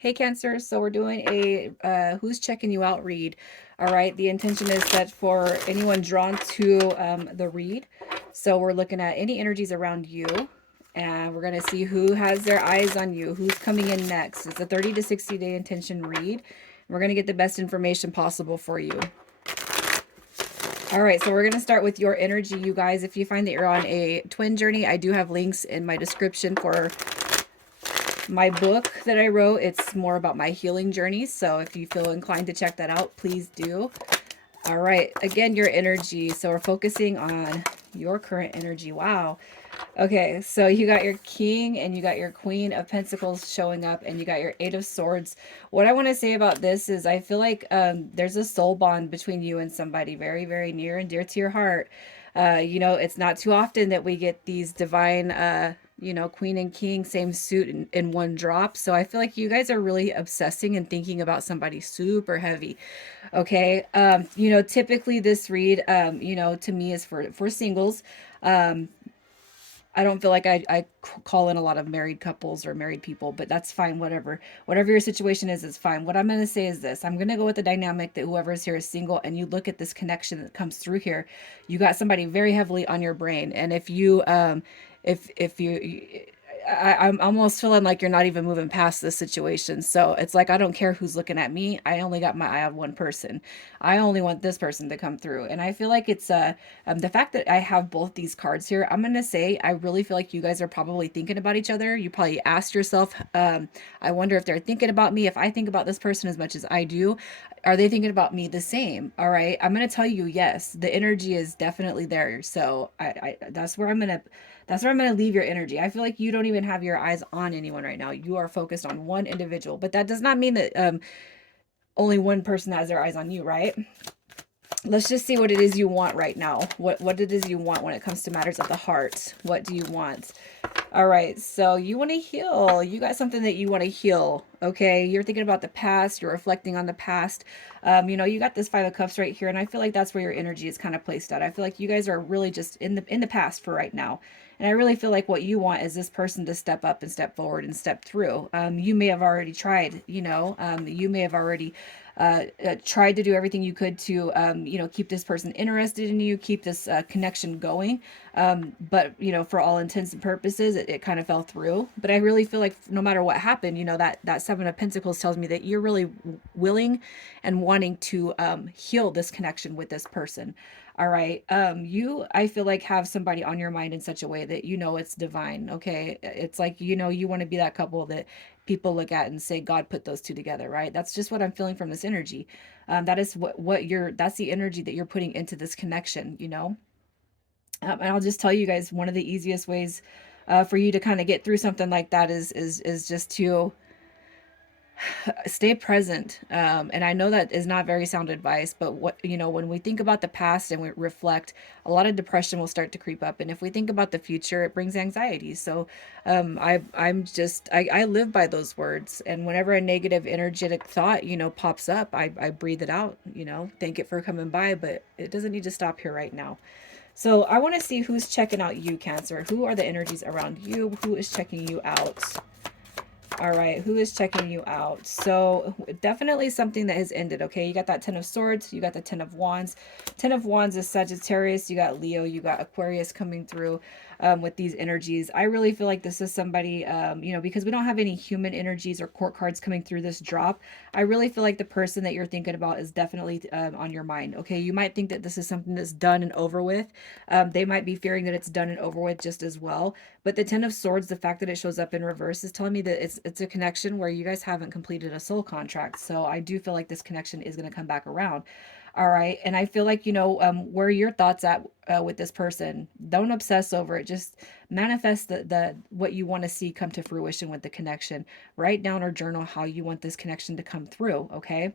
Hey Cancer, so we're doing a who's checking you out read. All right, the intention is set for anyone drawn to the read. So we're looking at any energies around you, and we're gonna see who has their eyes on you, who's coming in next. It's a 30 to 60 day intention read. We're gonna get the best information possible for you. All right, so we're gonna start with your energy, you guys. If you find that you're on a twin journey, I do have links in my description for my book that I wrote. It's more about my healing journey. So if you feel inclined to check that out, please do. All right. Again, your energy. So we're focusing on your current energy. Wow. Okay. So you got your king and you got your queen of pentacles showing up and you got your eight of swords. What I want to say about this is I feel like there's a soul bond between you and somebody very, very near and dear to your heart. It's not too often that we get these divine, queen and king, same suit in one drop. So I feel like you guys are really obsessing and thinking about somebody super heavy. Okay. Typically this read, to me is for singles. Um, I don't feel like I call in a lot of married couples or married people, but that's fine. Whatever your situation is fine. What I'm going to say is this. I'm going to go with the dynamic that whoever is here is single, and you look at this connection that comes through here. You got somebody very heavily on your brain. And if you, I'm almost feeling like you're not even moving past this situation. So it's like, I don't care who's looking at me. I only got my eye on one person. I only want this person to come through. And I feel like it's, the fact that I have both these cards here, I'm going to say, I really feel like you guys are probably thinking about each other. You probably asked yourself, I wonder if they're thinking about me. If I think about this person as much as I do, are they thinking about me the same? All right. I'm going to tell you, yes, the energy is definitely there. So that's where I'm going to leave your energy. I feel like you don't even have your eyes on anyone right now. You are focused on one individual, but that does not mean that only one person has their eyes on you, right? Let's just see what it is you want right now. What it is you want when it comes to matters of the heart. What do you want? All right, so you want to heal. You got something that you want to heal. Okay, you're thinking about the past. You're reflecting on the past. You got this Five of Cups right here, and I feel like that's where your energy is kind of placed at. I feel like you guys are really just in the past for right now, and I really feel like what you want is this person to step up and step forward and step through. You may have already tried. You may have already tried to do everything you could to keep this person interested in you, keep this connection going, but for all intents and purposes it kind of fell through. But I really feel like no matter what happened, that Seven of Pentacles tells me that you're really willing and wanting to heal this connection with this person. All right. I feel like have somebody on your mind in such a way that it's divine. Okay. It's like, you want to be that couple that people look at and say, God put those two together, right? That's just what I'm feeling from this energy. That is that's the energy that you're putting into this connection. And I'll just tell you guys, one of the easiest ways for you to kind of get through something like that is just to stay present. And I know that is not very sound advice, but when we think about the past and we reflect, a lot of depression will start to creep up. And if we think about the future, it brings anxiety. So I live by those words. And whenever a negative energetic thought, pops up, I breathe it out, thank it for coming by, but it doesn't need to stop here right now. So I want to see who's checking out you, Cancer. Who are the energies around you? Who is checking you out? All right, who is checking you out? So definitely something that has ended, okay? You got that Ten of Swords, you got the Ten of Wands. Ten of Wands is Sagittarius, you got Leo, you got Aquarius coming through with these energies. I really feel like this is somebody, because we don't have any human energies or court cards coming through this drop. I really feel like the person that you're thinking about is definitely on your mind, okay? You might think that this is something that's done and over with. They might be fearing that it's done and over with just as well. But the Ten of Swords, the fact that it shows up in reverse is telling me that it's a connection where you guys haven't completed a soul contract. So I do feel like this connection is going to come back around. All right. And I feel like, where are your thoughts at with this person? Don't obsess over it. Just manifest the what you want to see come to fruition with the connection. Write down or journal how you want this connection to come through. Okay.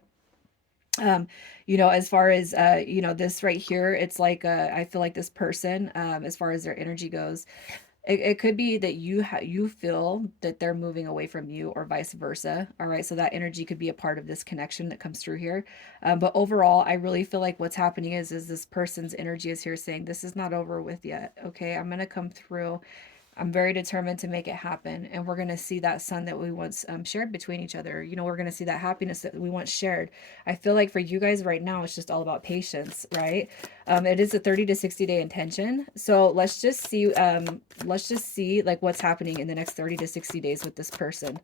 As far as this right here, it's like I feel like this person, as far as their energy goes, it could be that you feel that they're moving away from you or vice versa. All right. So that energy could be a part of this connection that comes through here. But overall, I really feel like what's happening is this person's energy is here saying, this is not over with yet. Okay. I'm going to come through. I'm very determined to make it happen. And we're going to see that sun that we once shared between each other. You know, we're going to see that happiness that we once shared. I feel like for you guys right now, it's just all about patience, right? It is a 30 to 60 day intention. So let's just see like what's happening in the next 30 to 60 days with this person.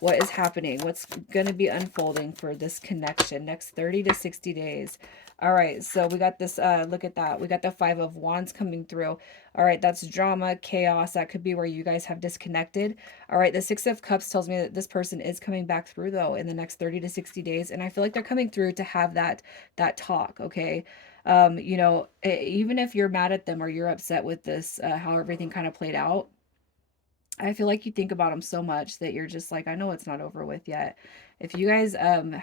What is happening? What's going to be unfolding for this connection next 30 to 60 days? All right, so we got this, look at that. We got the Five of Wands coming through. All right, that's drama, chaos. That could be where you guys have disconnected. All right, the Six of Cups tells me that this person is coming back through, though, in the next 30 to 60 days. And I feel like they're coming through to have that talk, okay? You know, even if you're mad at them or you're upset with this, how everything kind of played out, I feel like you think about them so much that you're just like, I know it's not over with yet. If you guys have,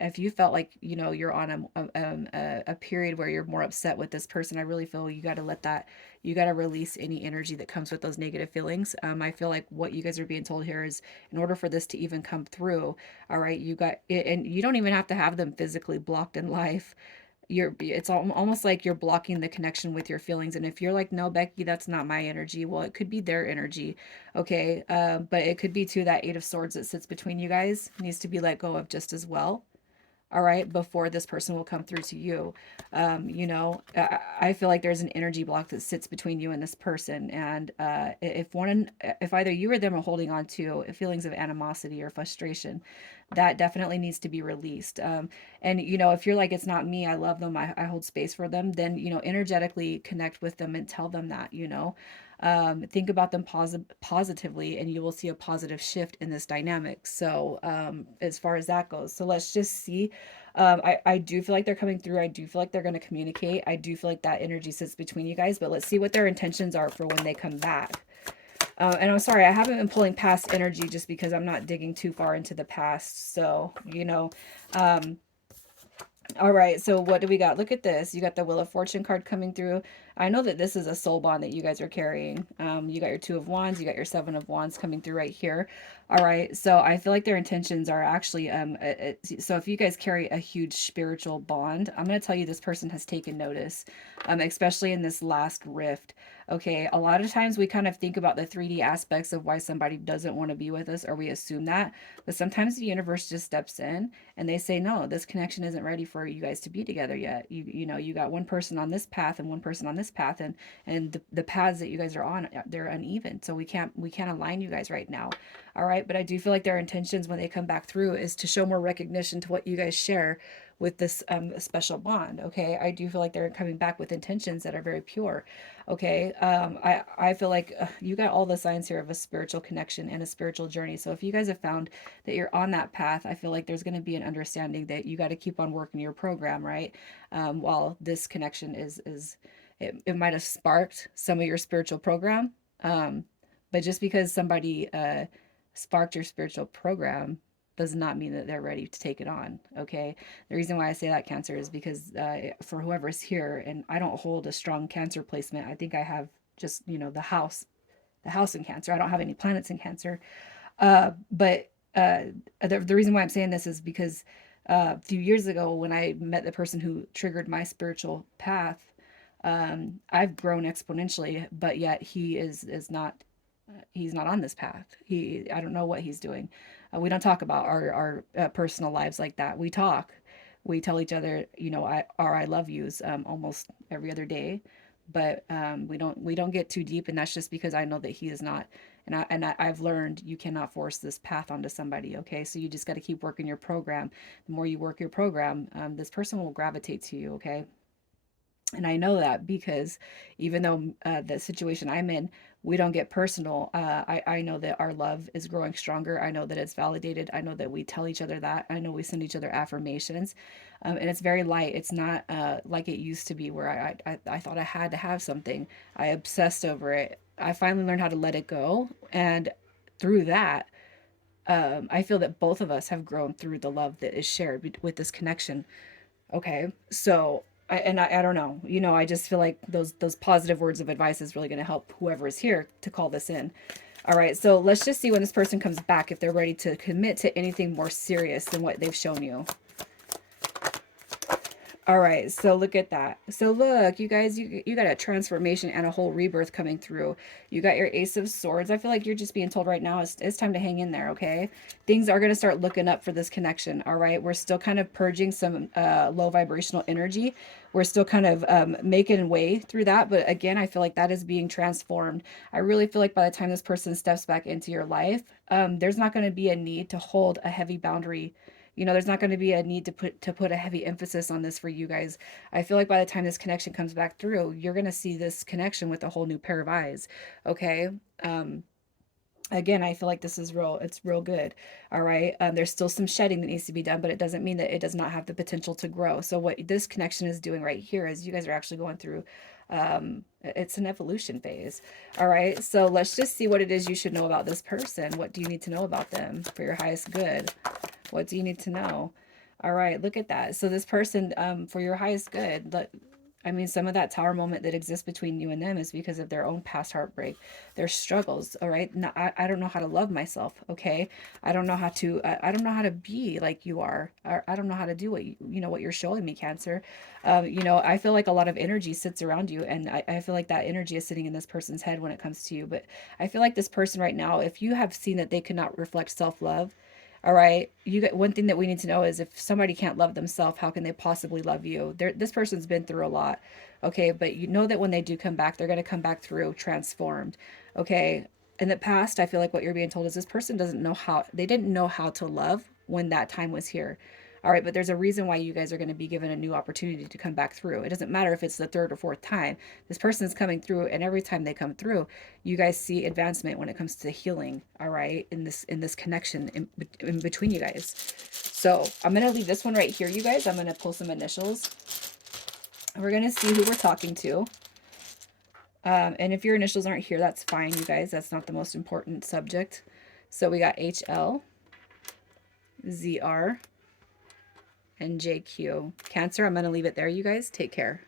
if you felt like you know you're on a period where you're more upset with this person, I really feel you got to let that, you got to release any energy that comes with those negative feelings. I feel like what you guys are being told here is, in order for this to even come through, all right, you got it, and you don't even have to have them physically blocked in life. It's almost like you're blocking the connection with your feelings. And if you're like, no, Becki, that's not my energy, well, it could be their energy. Okay, but it could be too that Eight of Swords that sits between you guys needs to be let go of just as well. All right, before this person will come through to you. You know, I feel like there's an energy block that sits between you and this person, and if either you or them are holding on to feelings of animosity or frustration, that definitely needs to be released. And you know, if you're like, it's not me, I love them, I hold space for them, then you know, energetically connect with them and tell them that, you know, think about them positively, and you will see a positive shift in this dynamic. So as far as that goes, so let's just see. I do feel like they're coming through. I do feel like they're going to communicate. I do feel like that energy sits between you guys, but let's see what their intentions are for when they come back. And I'm sorry, I haven't been pulling past energy just because I'm not digging too far into the past. So, you know, um, all right, so what do we got? Look at this. You got the Wheel of Fortune card coming through. I know that this is a soul bond that you guys are carrying. You got your Two of Wands, you got your Seven of Wands coming through right here. All right, so I feel like their intentions are actually, so if you guys carry a huge spiritual bond, I'm going to tell you this person has taken notice, especially in this last rift. Okay, a lot of times we kind of think about the 3D aspects of why somebody doesn't want to be with us, or we assume that, but sometimes the universe just steps in and they say, no, this connection isn't ready for you guys to be together yet. You know, you got one person on this path and one person on this path, and the paths that you guys are on, they're uneven, so we can't align you guys right now. All right, but I do feel like their intentions when they come back through is to show more recognition to what you guys share with this special bond. Okay, I do feel like they're coming back with intentions that are very pure. Okay, I feel like you got all the signs here of a spiritual connection and a spiritual journey. So if you guys have found that you're on that path, I feel like there's going to be an understanding that you got to keep on working your program, right? While this connection is it might have sparked some of your spiritual program, but just because somebody sparked your spiritual program does not mean that they're ready to take it on. Okay, the reason why I say that, Cancer, is because for whoever's here, and I don't hold a strong Cancer placement. I think I have just, you know, the house in Cancer. I don't have any planets in Cancer. But the reason why I'm saying this is because a few years ago, when I met the person who triggered my spiritual path, I've grown exponentially, but yet he is not. He's not on this path. I don't know what he's doing. We don't talk about our personal lives like that. We talk. We tell each other, you know, I love yous almost every other day, but we don't get too deep, and that's just because I know that he is not. I've learned you cannot force this path onto somebody. Okay, so you just got to keep working your program. The more you work your program, this person will gravitate to you. Okay, and I know that because even though the situation I'm in, we don't get personal, I know that our love is growing stronger. I know that it's validated. I know that we tell each other that. I know we send each other affirmations. And it's very light. It's not like it used to be where I thought I had to have something. I obsessed over it. I finally learned how to let it go. And through that, I feel that both of us have grown through the love that is shared with this connection. Okay. So I don't know. You know, I just feel like those positive words of advice is really going to help whoever is here to call this in. All right. So let's just see when this person comes back if they're ready to commit to anything more serious than what they've shown you. All right, so look at that. So look, you guys, you got a transformation and a whole rebirth coming through. You got your Ace of Swords. I feel like you're just being told right now it's time to hang in there, okay? Things are going to start looking up for this connection, all right? We're still kind of purging some low vibrational energy. We're still kind of making way through that, but again, I feel like that is being transformed. I really feel like by the time this person steps back into your life, there's not going to be a need to hold a heavy boundary. You know, there's not going to be a need to put a heavy emphasis on this for you guys. I feel like by the time this connection comes back through, you're going to see this connection with a whole new pair of eyes. Okay. Um, Again, I feel like this is real, it's real good. All right. There's still some shedding that needs to be done, but it doesn't mean that it does not have the potential to grow. So what this connection is doing right here is you guys are actually going through it's an evolution phase. All right. So let's just see what it is you should know about this person. What do you need to know about them for your highest good? What do you need to know? All right, look at that. So this person, for your highest good, I mean, some of that tower moment that exists between you and them is because of their own past heartbreak, their struggles. All right. No, I don't know how to love myself. Okay. I don't know how to, I don't know how to be like you are. Or I don't know how to do what you know, what you're showing me, Cancer. You know, I feel like a lot of energy sits around you, and I feel like that energy is sitting in this person's head when it comes to you. But I feel like this person right now, if you have seen that they could not reflect self-love, all right. You get one thing that we need to know is if somebody can't love themselves, how can they possibly love you? This person's been through a lot. Okay. But you know that when they do come back, they're going to come back through transformed. Okay. In the past, I feel like what you're being told is this person doesn't know how, they didn't know how to love when that time was here. All right, but there's a reason why you guys are going to be given a new opportunity to come back through. It doesn't matter if it's the third or fourth time. This person's coming through, and every time they come through, you guys see advancement when it comes to healing. All right, in this connection in between you guys. So I'm going to leave this one right here, you guys. I'm going to pull some initials. We're going to see who we're talking to. And if your initials aren't here, that's fine, you guys. That's not the most important subject. So we got HL, ZR, and JQ. Cancer, I'm going to leave it there, you guys. Take care.